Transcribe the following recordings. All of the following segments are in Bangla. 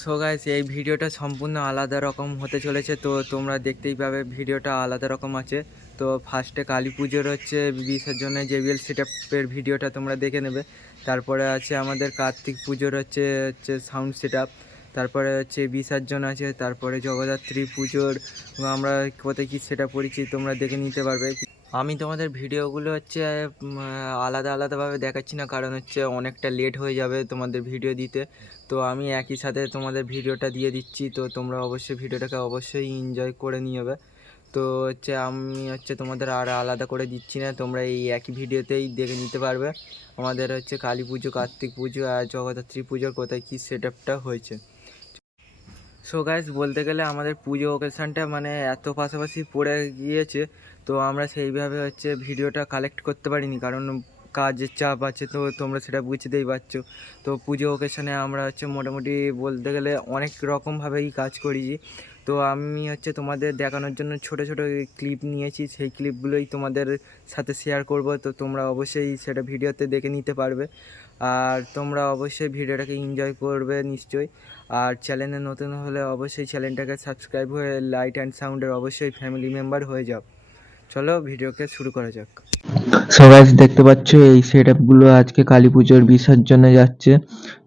সো গাইস এই ভিডিওটা সম্পূর্ণ আলাদা রকম হতে চলেছে। তো তোমরা দেখতেই পাবে ভিডিওটা আলাদা রকম আছে। তো ফার্স্টে কালী পুজোর হচ্ছে বিসর্জনে জেবিএল সেটআপের ভিডিওটা তোমরা দেখে নেবে। তারপরে আছে আমাদের কার্তিক পুজোর হচ্ছে হচ্ছে সাউন্ড সেটআপ তারপরে হচ্ছে বিসর্জন আছে, তারপরে জগদ্ধাত্রী পুজোর। আমরা কোথায় কী সেটা করেছি তোমরা দেখে নিতে পারবে। আমি তোমাদের ভিডিওগুলো হচ্ছে আলাদা আলাদাভাবে দেখাচ্ছি না, কারণ হচ্ছে অনেকটা লেট হয়ে যাবে তোমাদের ভিডিও দিতে। তো আমি একই সাথে তোমাদের ভিডিওটা দিয়ে দিচ্ছি, তো তোমরা অবশ্যই ভিডিওটাকে অবশ্যই এনজয় করে নিয়ে তো হচ্ছে আমি হচ্ছে তোমাদের আর আলাদা করে দিচ্ছি না, তোমরা এই একই ভিডিওতেই দেখে নিতে পারবে। আমাদের হচ্ছে কালী পুজো, কার্তিক পুজো আর জগদ্ধাত্রী পুজোর কোথায় কী সেট আপটা হয়েছে। সো গাইস বলতে গেলে আমাদের পুজো ওকেশনটা মানে এত পাশাপাশি পড়ে গিয়েছে, তো আমরা সেইভাবে হচ্ছে ভিডিওটা কালেক্ট করতে পারিনি। কারণ কাজের চাপ আছে তো তোমরা সেটা বুঝতেই পারছ। তো পুজো ওকেশনে আমরা হচ্ছে মোটামুটি বলতে গেলে অনেক রকমভাবেই কাজ করেছি। তো আমি হচ্ছে তোমাদের দেখানোর জন্য ছোট ছোট ক্লিপ নিয়েছি। সেই ক্লিপগুলোই তোমাদের সাথে শেয়ার করব। তো তোমরা অবশ্যই সেটা ভিডিওতে দেখে নিতে পারবে। আর তোমরা অবশ্যই ভিডিওটাকে এনজয় করবে নিশ্চয়ই। আর চ্যানেলে নতুন হলে অবশ্যই চ্যানেলটাকে সাবস্ক্রাইব হয়ে লাইট অ্যান্ড সাউন্ডের অবশ্যই ফ্যামিলি মেম্বার হয়ে যাও। চলো ভিডিওকে শুরু করা যাক। সবাই দেখতে পাচ্ছ এই সেট আপগুলো আজকে কালী পুজোর বিসর্জনে যাচ্ছে।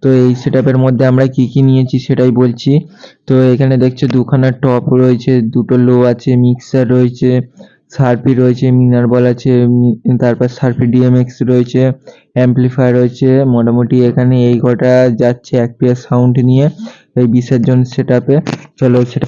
তো এই সেট আপের মধ্যে আমরা কি কি নিয়েছি সেটাই বলছি। তো এখানে দেখছ দুখানা টপ রয়েছে, দুটো লো আছে মিক্সার রয়েছে সার্ফি রয়েছে মিনার বল আছে তারপর সার্ফি ডিএমএক্স রয়েছে অ্যাম্পলিফায়ার রয়েছে। মোটামুটি এখানে এই কটা যাচ্ছে এক পেয়ার সাউন্ড নিয়ে এই বিসর্জন সেট আপে চলো সেটা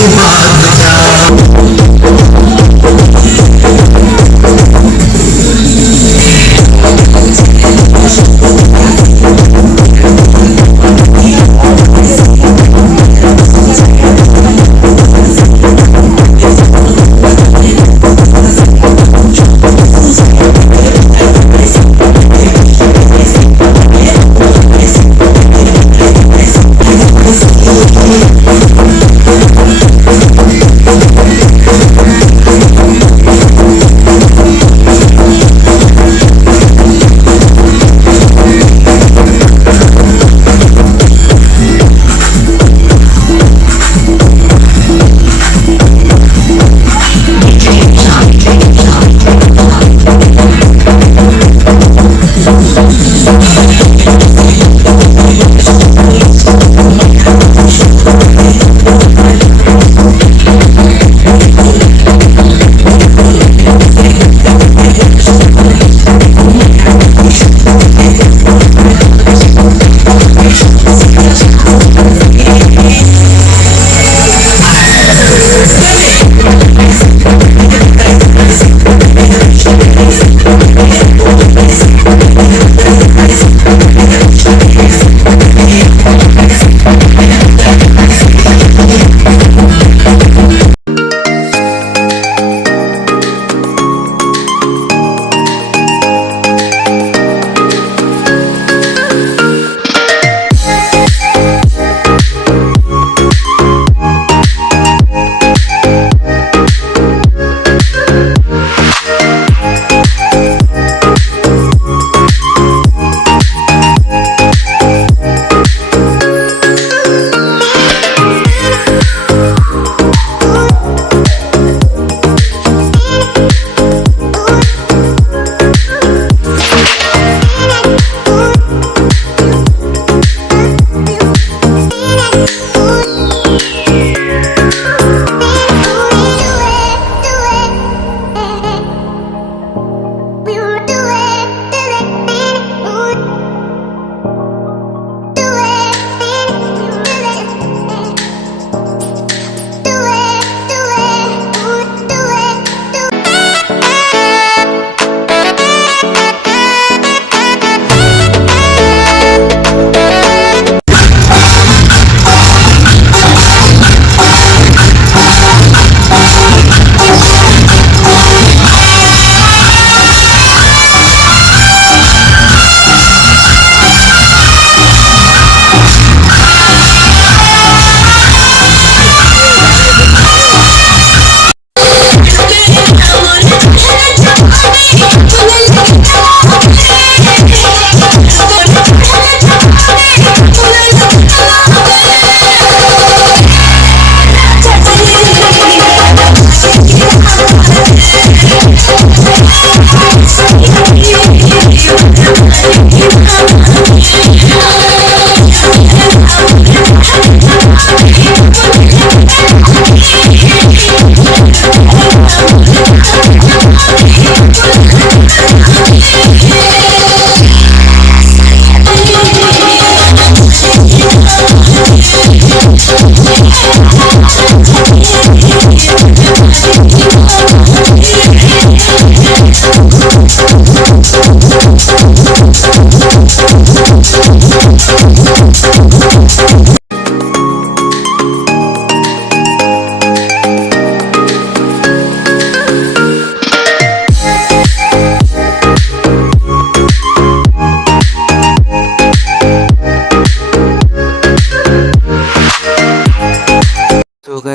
Bye.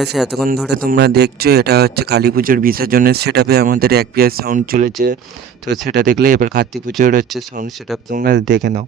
গাইস এতক্ষণ ধরে তোমরা দেখছ, এটা হচ্ছে কালী পুজোর বিসর্জনের সেট আপে আমাদের এক পিয়ার সাউন্ড চলেছে। তো সেটা দেখলে এবার কার্তিক পুজোর হচ্ছে সাউন্ড সেট আপ তোমরা দেখে নাও।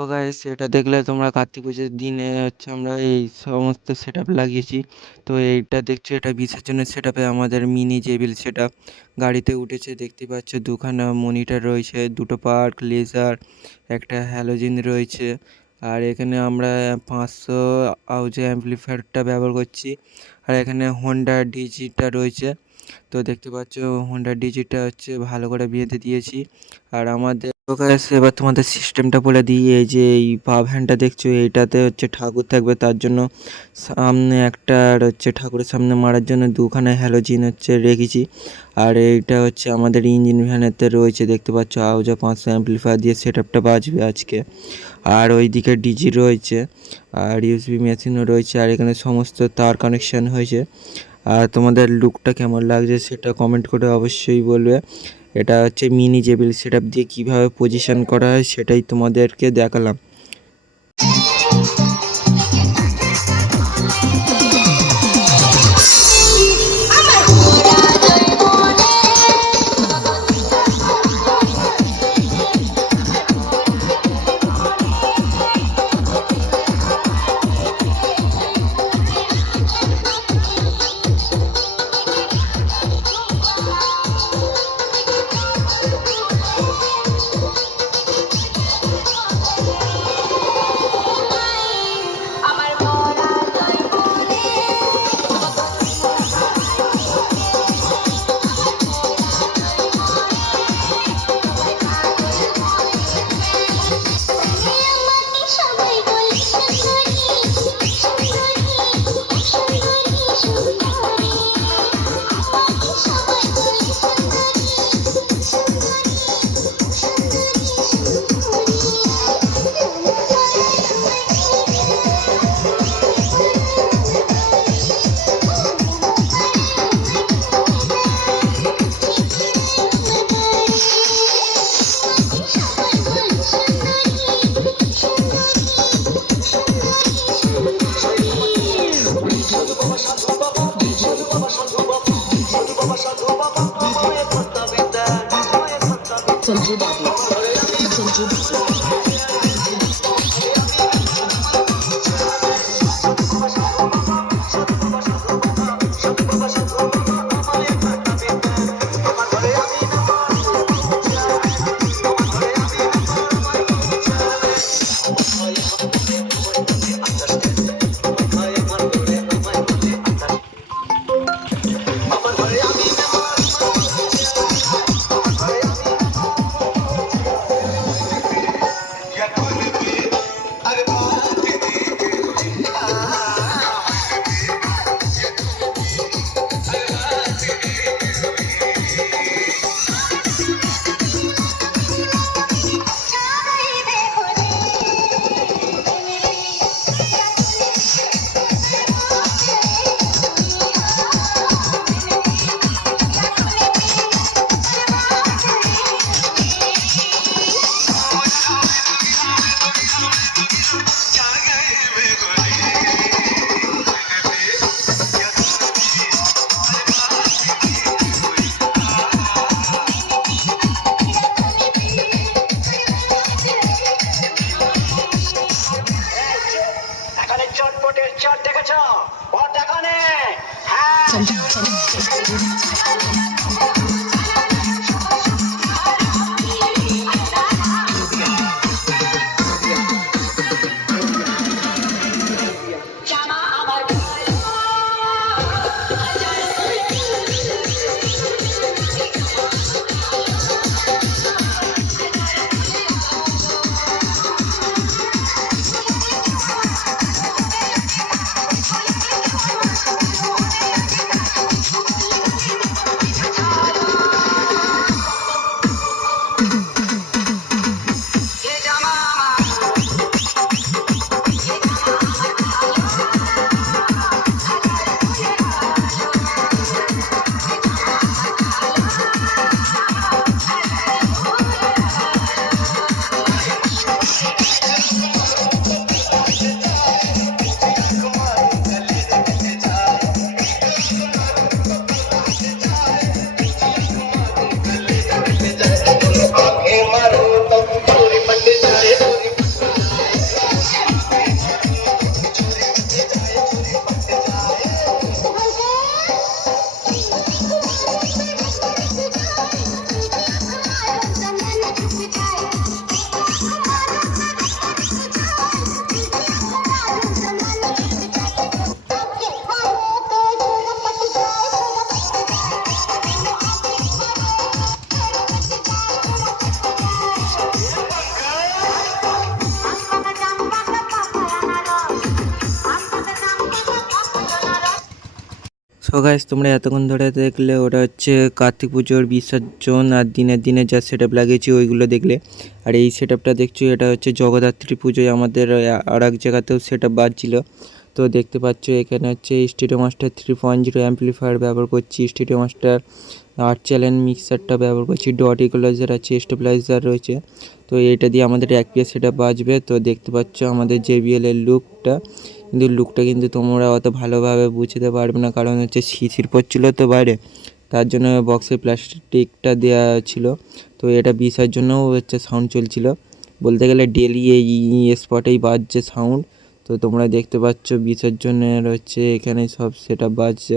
তো গাইস এটা দেখলে তোমরা কার্তিক পুজোর দিনে হচ্ছে আমরা এই সমস্ত সেট লাগিয়েছি। তো এইটা দেখছ, এটা বিসর্জনের সেট আমাদের মিনি জেবিল সেট গাড়িতে উঠেছে, দেখতে পাচ্ছ, দুখানা মনিটর রয়েছে, দুটো পার্ক লেজার একটা হ্যালোজিন রয়েছে। আর এখানে আমরা পাঁচশো আউজে অ্যাম্পলিফায়ারটা ব্যবহার করছি। আর এখানে হন্ডা ডিজিটা রয়েছে। তো দেখতে পাচ্ছ হোন্ডা ডিজিটা হচ্ছে ভালো করে বিয়েতে দিয়েছি। আর আমাদের এবার তোমাদের সিস্টেমটা বলে দিই, এই যে এই পা ভ্যানটা দেখছ, এইটাতে হচ্ছে ঠাকুর থাকবে। তার জন্য সামনে একটা আর হচ্ছে ঠাকুরের সামনে মারার জন্য দুখানা হ্যালোজিন হচ্ছে রেখেছি। আর এইটা হচ্ছে আমাদের ইঞ্জিন ভ্যানেতে রয়েছে, দেখতে পাচ্ছ। আউজা পাঁচশো অ্যাম্পলিফায়ার দিয়ে সেট আপটা বাজবে আজকে। আর ওইদিকে ডিজি রয়েছে, আর ইউএসবি মেশিনও রয়েছে, আর এখানে সমস্ত তার কানেকশন হয়েছে। আর তোমাদের লুকটা কেমন লাগছে সেটা কমেন্ট করে অবশ্যই বলবে। এটা হচ্ছে মিনি জেবিল সেট দিয়ে কীভাবে পজিশান করা হয় সেটাই তোমাদেরকে দেখালাম। some booba, some booba. So তোমরা এতক্ষণ ধরে দেখলে ওটা হচ্ছে কার্তিক পুজোর বিসর্জন আর দিনের দিনে যা সেট আপ লাগিয়েছি ওইগুলো দেখলে। আর এই সেট আপটা দেখছ, এটা হচ্ছে জগদ্ধাত্রী পুজোয় আমাদের আর এক জায়গাতেও সেট আপ বাজছিল। তো দেখতে পাচ্ছ, এখানে হচ্ছে studio master three point zero amplifier ব্যবহার করছি, স্টুডিও মাস্টার আট চ্যানেল মিক্সারটা ব্যবহার করছি ডট ইকুলাইজার আছে স্টেবিলাইজার রয়েছে। তো এটা দিয়ে আমাদের এক পিএস সেটা বাজবে। তো দেখতে পাচ্ছ আমাদের জেবিএল এর লুকটা কিন্তু লুকটা কিন্তু তোমরা অত ভালোভাবে বুঝতে পারবে না, কারণ হচ্ছে শিশির পড়ছিল তো বাইরে, তার জন্য বক্সের প্লাস্টিকটা দেওয়া ছিল। তো এটা বিশার জন্যও হচ্ছে সাউন্ড চলছিল। বলতে গেলে ডেলি এই স্পটেই বাজছে সাউন্ড তো তোমরা দেখতে পাচ্ছ বিসর্জনের হচ্ছে এখানে সব সেটা বাজছে।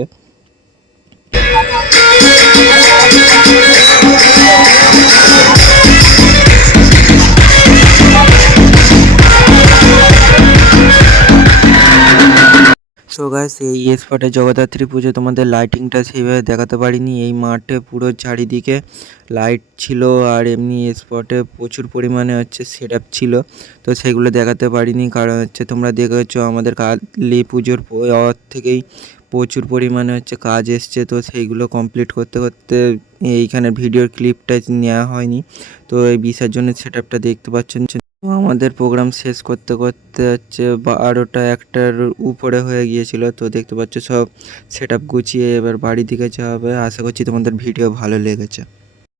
সো গাইস এই স্পটে জগদ্ধাত্রী পুজো, তোমাদের লাইটিংটা সেইভাবে দেখাতে পারিনি। এই মাঠে পুরো চারিদিকে লাইট ছিল আর এমনি স্পটে প্রচুর পরিমাণে হচ্ছে সেট ছিল। তো সেগুলো দেখাতে পারিনি, কারণ হচ্ছে তোমরা দেখেছ আমাদের কালী পুজোর থেকেই প্রচুর পরিমাণে হচ্ছে কাজ এসছে। তো সেইগুলো কমপ্লিট করতে করতে এইখানে ভিডিওর ক্লিপটা নেওয়া হয়নি। তো এই বিসর্জনের সেট আপটা দেখতে পাচ্ছেন আমাদের প্রোগ্রাম শেষ করতে করতে হচ্ছে বারোটা একটার উপরে হয়ে গিয়েছিল, তো দেখতে পাচ্ছ সব সেট আপ গুছিয়ে এবার বাড়ির দিকে যাওয়া হবে। আশা করছি তোমাদের ভিডিও ভালো লেগেছে।